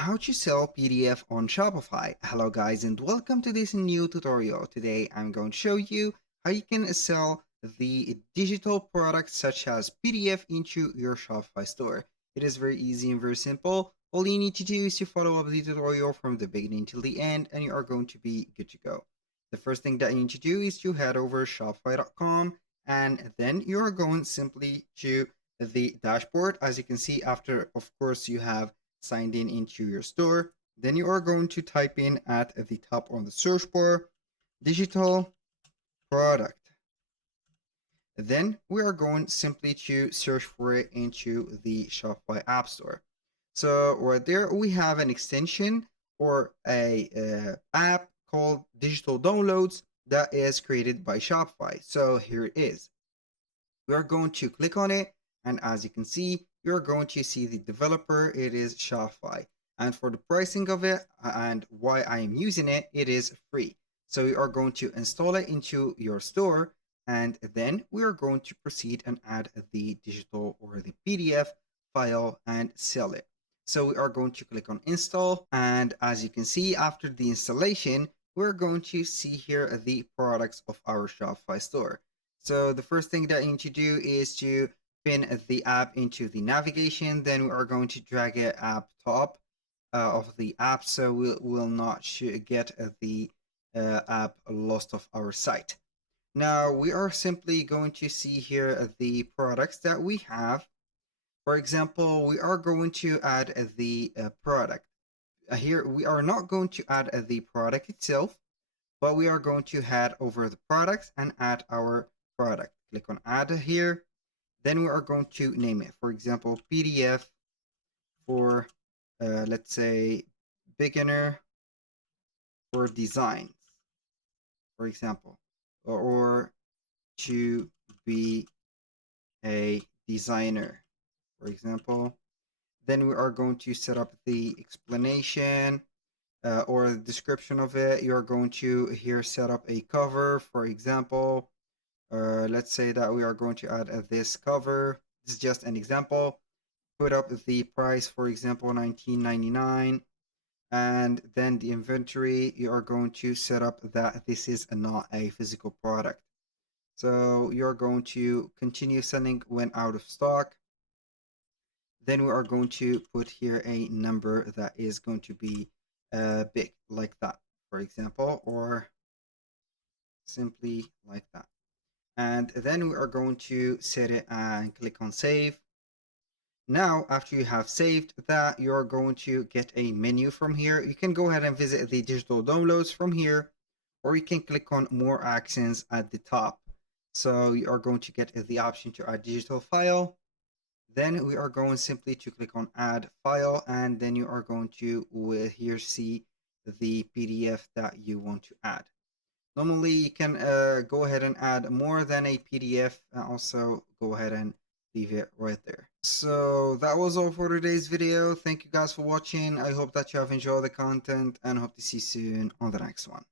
How to sell PDF on Shopify. Hello guys and welcome to this new tutorial. Today I'm going to show you how you can sell the digital products such as PDF into your Shopify store. It is very easy and very simple. All you need to do is to follow up the tutorial from the beginning till the end and you are going to be good to go. The first thing that you need to do is to head over shopify.com and then you are going simply to the dashboard. As you can see, after of course you have signed in into your store, then you are going to type in at the top on the search bar digital product. Then we are going simply to search for it into the Shopify App Store. So right there we have an extension or a app called Digital Downloads that is created by Shopify. So here it is. We are going to click on it, and as you can see, you're going to see the developer. It is Shopify, and for the pricing of it and why I am using it, it is free. So we are going to install it into your store, and then we are going to proceed and add the digital or the PDF file and sell it. So we are going to click on install, and as you can see, after the installation, we're going to see here the products of our Shopify store. So the first thing that you need to do is to pin the app into the navigation. Then we are going to drag it up top of the app so we will not get the app lost of our site. Now we are simply going to see here the products that we have. For example, we are going to add the product. Here we are not going to add the product itself, but we are going to head over the products and add our product. Click on add here. Then we are going to name it. For example, PDF for, let's say, beginner for designs, for example, or to be a designer, for example. Then we are going to set up the explanation or the description of it. You're going to here set up a cover, for example. Let's say that we are going to add this cover. This is just an example. Put up the price, for example, $19.99. And then the inventory, you are going to set up that this is not a physical product. So you're going to continue selling when out of stock. Then we are going to put here a number that is going to be big, like that, for example, or simply like that. And then we are going to set it and click on save. Now, after you have saved that, you're going to get a menu from here. You can go ahead and visit the digital downloads from here, or you can click on more actions at the top. So you are going to get the option to add digital file. Then we are going simply to click on add file, and then you are going to here see the PDF that you want to add. Normally you can go ahead and add more than a PDF and also go ahead and leave it right there. So that was all for today's video. Thank you guys for watching. I hope that you have enjoyed the content and hope to see you soon on the next one.